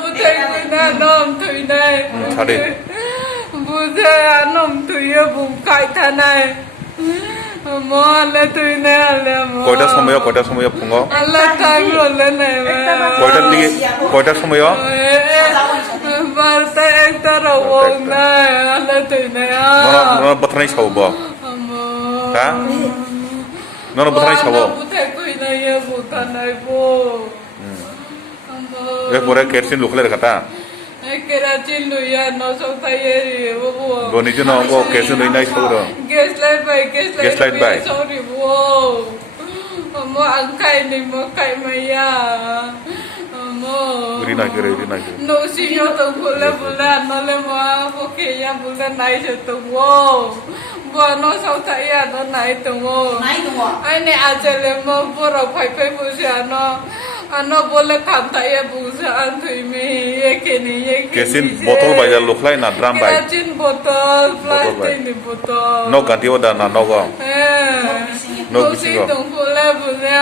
butai na nom thui này 잘해. butai nom thui bung kai tha này mo le thui này le mo কয়টার সময়야 붕어? Allah kai le này কয়টার সময়야? barta ekta rawong này Allah thui này 너는 버튼이 사오 뭐? 자? 너는 버튼이 사오. butai thui này butai này bo 왜 뭐래 게르신 루클레를 갖다. Kerachin luya no so taye wo 너 니즈 너고 게르신 루이나이 사오러. gaslight by sorry wo mo angkai ni mo kai maya mo 우리나기래. no sinyo to bula no le mo ko ke ya bula nai se to wo bo no so taye no nai to wo ai ne ajele mo boro phai phai bu se ano bole khanta ye buza anthui me ye keni ye 게신 보톨 바이자 루클라이 나 드람 바이. kerachin botol plastic ni botol 너 간티오다 나 너고. no si dong bole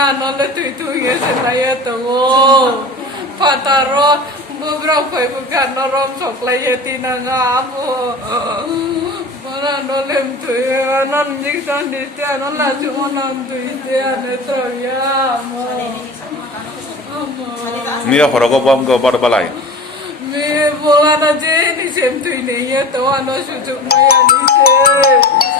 ano le tui ye se na ye to wo pataro bubra khoi bu kan no rom sok la ye tina nga bo bara no lem tui non nik san di te no la chu non tui te ne to ya mo 니가 허러고 범거 바로 발라이. Me bola na je ni sem tui ne ye to ano shu chu ma ya ni se